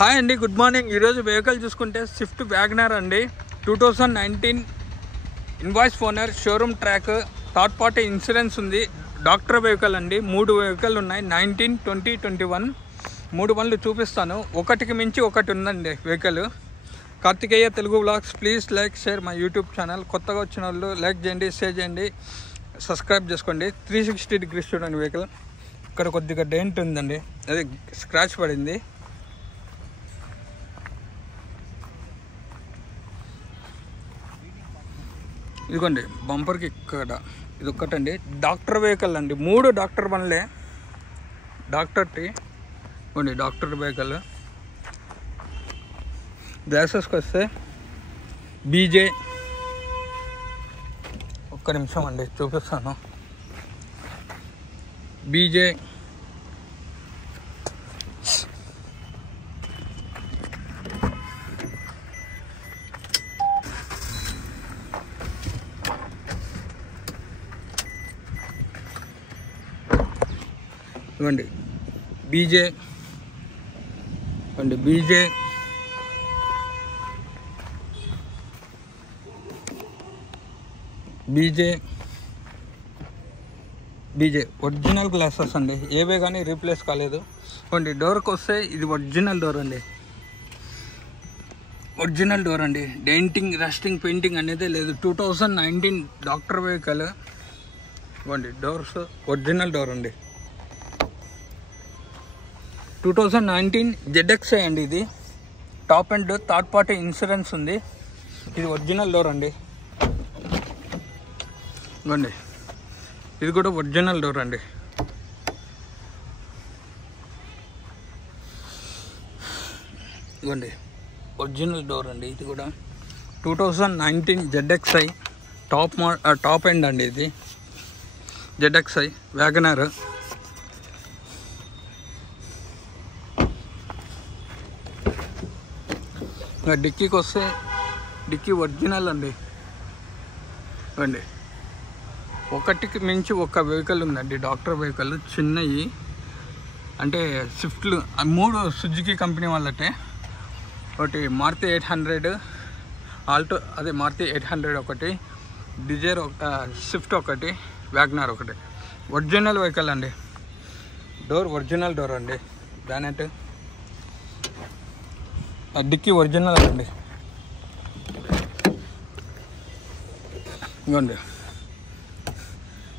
Hi అండి, good morning. ఈరోజు vehicle చూసుకుంటే స్విఫ్ట్ వ్యాగనర్ అండి, 2019 invoice owner, showroom track, third party insurance ఉంది, డాక్టర్ వెహికల్ అండి. 3 వెహికల్ ఉన్నాయి, 19, 20, 21. 3 బండ్లు చూపిస్తాను, ఒకటికి మించి ఒకటి ఉందండి vehicle. Karthikeya Telugu vlogs. Please like, share my YouTube channel. కొత్తగా వచ్చిన వాళ్ళు లైక్ చేయండి, షేర్ చేయండి, సబ్స్క్రైబ్ చేసుకోండి. 360 డిగ్రీస్ చూడండి వెహికల్. ఇక్కడ కొద్దిగా డెంట్ ఉందండి, అదే స్క్రాచ్ పడింది. ఇదిగోండి బంపర్కి ఇక్కడ ఇది ఒక్కటండి. డాక్టర్ వెహికల్ అండి, 3 డాక్టర్ బండ్లే. డాక్టర్ టీ ఇవ్వండి, డాక్టర్ వెహికల్. గ్లాసెస్కి వస్తే బీజే. ఒక్క నిమిషం అండి, చూపిస్తాను. బీజే, ఇవ్వండి బీజే, ఇవ్వండి బీజే, బీజే, బీజే ఒరిజినల్ గ్లాసెస్ అండి, ఏవే కానీ రీప్లేస్ కాలేదు. ఇవ్వండి డోర్కి వస్తే ఇది ఒరిజినల్ డోర్ అండి, ఒరిజినల్ డోర్ అండి. డెంటింగ్, రస్టింగ్, పెయింటింగ్ అనేది లేదు. 2019 డాక్టర్ వెహికల్. ఇవ్వండి డోర్స్ ఒరిజినల్ డోర్ అండి. 2019 ZXi అండి, ఇది top and third party insurance ఉంది. ఇది ఒరిజినల్ డోర్ అండి. ఇవ్వండి ఇది కూడా ఒరిజినల్ డోర్ అండి. ఇవ్వండి ఒరిజినల్ డోర్ అండి. ఇది కూడా 2019 ZXi టాప్ ఎండ్ అండి. ఇది ZXi వ్యాగనర్. డిక్కీకి వస్తే డిక్కీ ఒరిజినల్ అండి. ఇవ్వండి ఒకటికి మించి ఒక వెహికల్ ఉందండి, డాక్టర్ వెహికల్. చిన్నవి అంటే స్విఫ్ట్లు 3 సుజుకి కంపెనీ వాళ్ళటే. ఒకటి మారుతి 800, ఆల్టో అదే మారుతి 800 ఒకటి, డిజైర్ స్విఫ్ట్ ఒకటి, వ్యాగనర్ ఒకటి. ఒరిజినల్ వెహికల్ అండి. డోర్ ఒరిజినల్ డోర్ అండి. బ్యానెట్, డిక్కీ ఒరిజినల్ అండి. ఇవ్వండి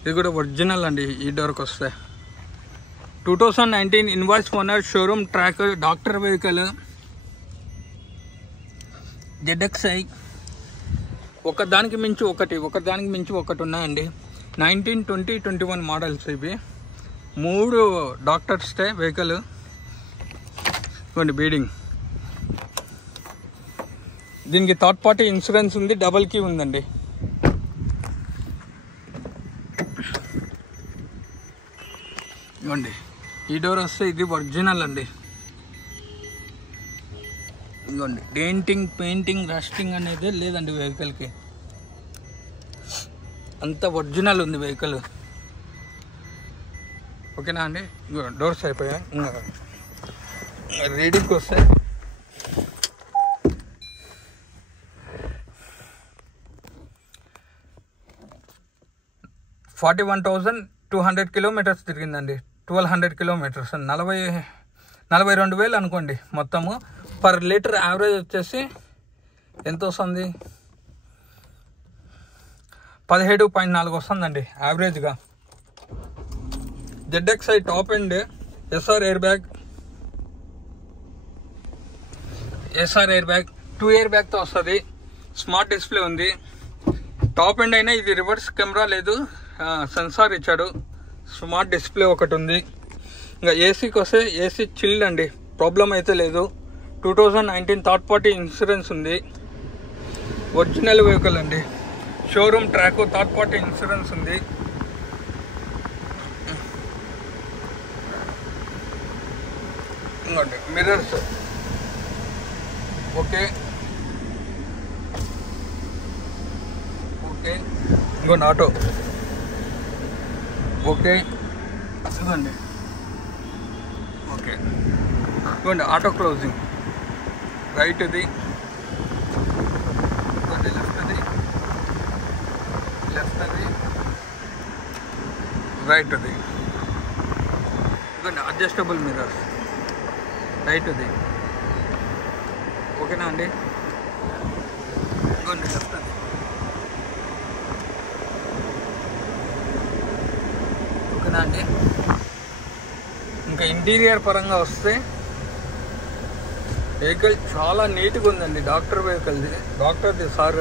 ఇది కూడా ఒరిజినల్ అండి. ఈ డోర్కి వస్తే 2019 invoice owner, showroom track, doctor vehicle, ZXi. ఒకదానికి మించి ఒకటి ఉన్నాయండి. 19, 20, 21 మోడల్స్ ఇవి. 3 డాక్టర్స్టే వెహికల్. ఇవ్వండి బీడింగ్. దీనికి థర్డ్ పార్టీ ఇన్సూరెన్స్ ఉంది, డబల్ కీ ఉందండి. ఇవ్వండి ఈ డోర్ వస్తే ఇది ఒరిజినల్ అండి. ఇవ్వండి డెంటింగ్, పెయింటింగ్, రస్టింగ్ అనేది లేదండి వెహికల్కి. అంత ఒరిజినల్ ఉంది వెహికల్. ఓకేనా అండి. డోర్స్ అయిపోయాయి. రీడింగ్కి వస్తే 41,200 కిలోమీటర్స్ తిరిగిందండి. 1200 కిలోమీటర్స్, 42,000 అనుకోండి మొత్తము. పర్ లీటర్ యావరేజ్ వచ్చేసి ఎంత వస్తుంది? 17.4 వస్తుందండి యావరేజ్గా. ZXi top end, SR air bag, 2 air బ్యాగ్తో వస్తుంది. స్మార్ట్ డిస్ప్లే ఉంది. టాప్ ఎండ్ అయినా ఇది రివర్స్ కెమెరా లేదు, సెన్సార్ ఇచ్చాడు. స్మార్ట్ డిస్ప్లే ఒకటి ఉంది. ఇంకా ఏసీకి వస్తే ఏసీ చిల్డ్ అండి, ప్రాబ్లం అయితే లేదు. 2019 థర్డ్ పార్టీ ఇన్సూరెన్స్ ఉంది. ఒరిజినల్ వెహికల్ అండి. Showroom track, third party insurance ఉంది. ఇంకోండి మిర్రర్స్ ఓకే. ఇంకోండి ఆటో ఓకే. ఇవ్వండి ఓకే. ఇవ్వండి ఆటో క్లోజింగ్. రైట్ది, లెఫ్ట్ది, రైట్ది. ఇదిగోండి అడ్జస్టబుల్ మిర్రర్స్, రైట్ది. ఓకేనా అండి? ఇదిగోండి లెఫ్ట్ది. ఓకేనా అండి? ఇంకా ఇంటీరియర్ పరంగా వస్తే వెహికల్ చాలా నీట్గా ఉందండి. డాక్టర్ వెహికల్ది, డాక్టర్ది సార్.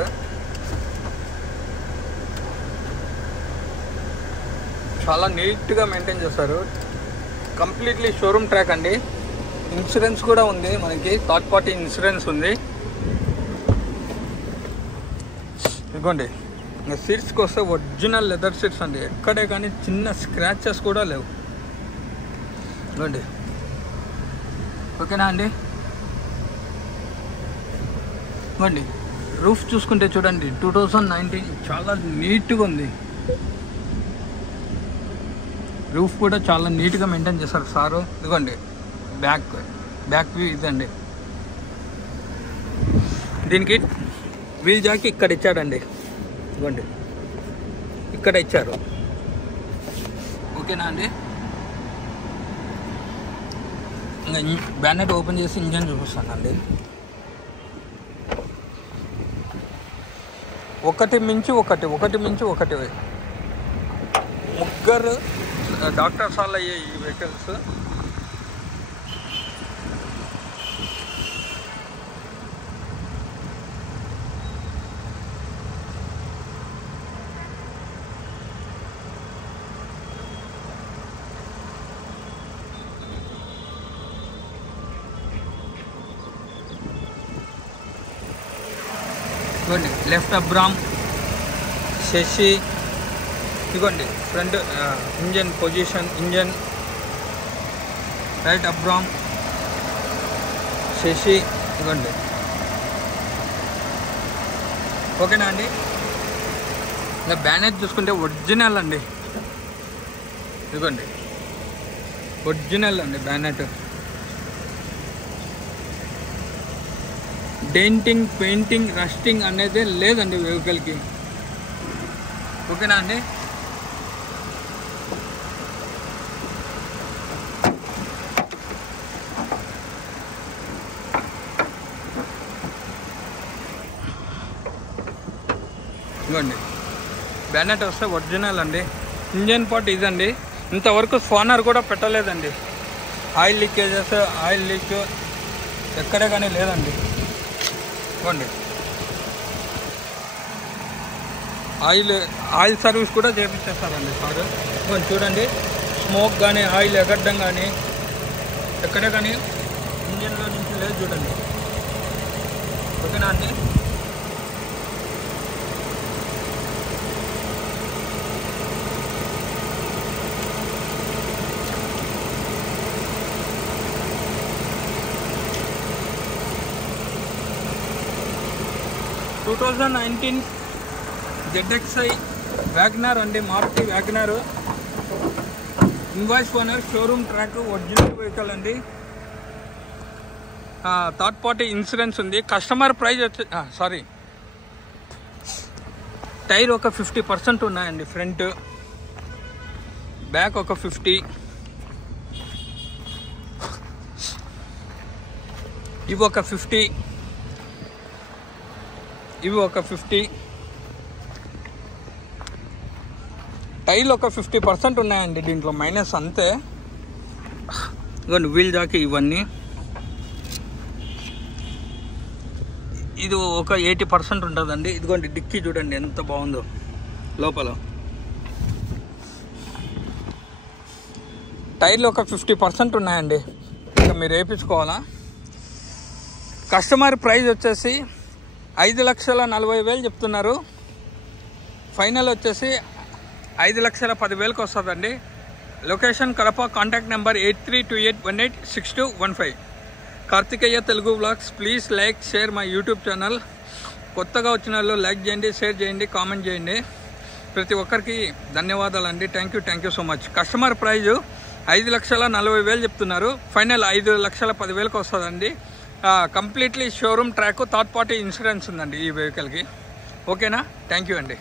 చాలా నీట్గా మెయింటైన్ చేస్తారు. కంప్లీట్లీ షోరూమ్ ట్రాక్ అండి. ఇన్సూరెన్స్ కూడా ఉంది మనకి, థర్డ్ పార్టీ ఇన్సూరెన్స్ ఉంది. ఇదిగోండి ఇంకా సీట్స్కి వస్తే ఒరిజినల్ లెదర్ సీట్స్ అండి. ఎక్కడే కానీ చిన్న స్క్రాచెస్ కూడా లేవు. ఇదిగోండి. ఓకేనా అండి? ఇదిగోండి రూఫ్ చూసుకుంటే చూడండి 2019 చాలా నీట్గా ఉంది. రూఫ్ కూడా చాలా నీట్గా మెయింటైన్ చేస్తారు సారు. ఇదిగోండి బ్యాక్ వ్యూ ఇదండి. దీనికి వీల్ జాకి ఇక్కడ ఇచ్చాడండి. ఇదిగోండి ఇక్కడ ఇచ్చారు. ఓకేనా అండి? ఇంకా బ్యానెట్ ఓపెన్ చేసి ఇంజన్ చూపిస్తానండి. ఒకటి మించి ఒకటి ముగ్గురు డాక్టర్స్ వాళ్ళు అయ్యాయి ఈ వెహికల్స్. ఇదిగోండి లెఫ్ట్ అబ్రామ్, శశి. ఇదిగోండి front engine position, engine right అబ్రామ్, శశి. ఇదిగోండి. ఓకేనా అండి? ఇంకా బ్యానెట్ చూసుకుంటే ఒరిజినల్ అండి. ఇదిగోండి ఒరిజినల్ అండి బ్యానెట్. డెంటింగ్, పెయింటింగ్, రస్టింగ్ అనేది లేదండి వెహికల్కి. ఓకేనా అండి? ఇదిగోండి బ్యానెట్ వస్తే ఒరిజినల్ అండి. ఇంజన్ పార్ట్ ఇదండి. ఇంతవరకు స్పానర్ కూడా పెట్టలేదండి. ఆయిల్ లీకేజెస్, ఆయిల్ లీక్ ఎక్కడే కానీ లేదండి. ఇవ్వండి ఆయిల్ సర్వీస్ కూడా చేపించేస్తారండి సార్. ఇవ్వండి చూడండి, స్మోక్ కానీ ఆయిల్ ఎగడ్డం కానీ ఎక్కడే కానీ ఇంజన్లో నుంచి లేదు చూడండి. ఓకేనా అండి? టూ 2019 ZXi వ్యాగనర్ అండి, Maruti WagonR. Invoice owner, showroom track, original vehicle అండి. థర్డ్ పార్టీ ఇన్సూరెన్స్ ఉంది. కస్టమర్ ప్రైస్ వచ్చి టైర్ ఒక 50% ఉన్నాయండి. ఫ్రంట్ బ్యాక్ ఒక 50. ఇవి ఒక 50, ఇవి ఒక 50. టైర్లు ఒక 50% ఉన్నాయండి. దీంట్లో మైనస్ అంతే. ఇదిగోండి వీల్ జాకి ఇవన్నీ. ఇది ఒక 80% ఉంటుందండి. ఇదిగోండి డిక్కీ చూడండి ఎంత బాగుందో లోపల. టైర్లు ఒక 50% ఉన్నాయండి. ఇక మీరు వేయించుకోవాలా. కస్టమర్ ప్రైస్ వచ్చేసి 5,40,000 చెప్తున్నారు. ఫైనల్ వచ్చేసి 5,10,000 వస్తుందండి. Location Kadapa. Contact number 8328186215. Karthikeya Telugu vlogs. Please like, share my YouTube channel. కొత్తగా వచ్చిన వాళ్ళు లైక్ చేయండి, షేర్ చేయండి, కామెంట్ చేయండి. ప్రతి ఒక్కరికి ధన్యవాదాలండి. Thank you so much. Customer price 5,40,000 చెప్తున్నారు. ఫైనల్ 5,10,000 వస్తుందండి. Completely showroom track, third party insurance ఉందండి ఈ వెహికల్కి. ఓకేనా, థ్యాంక్ యూ అండి.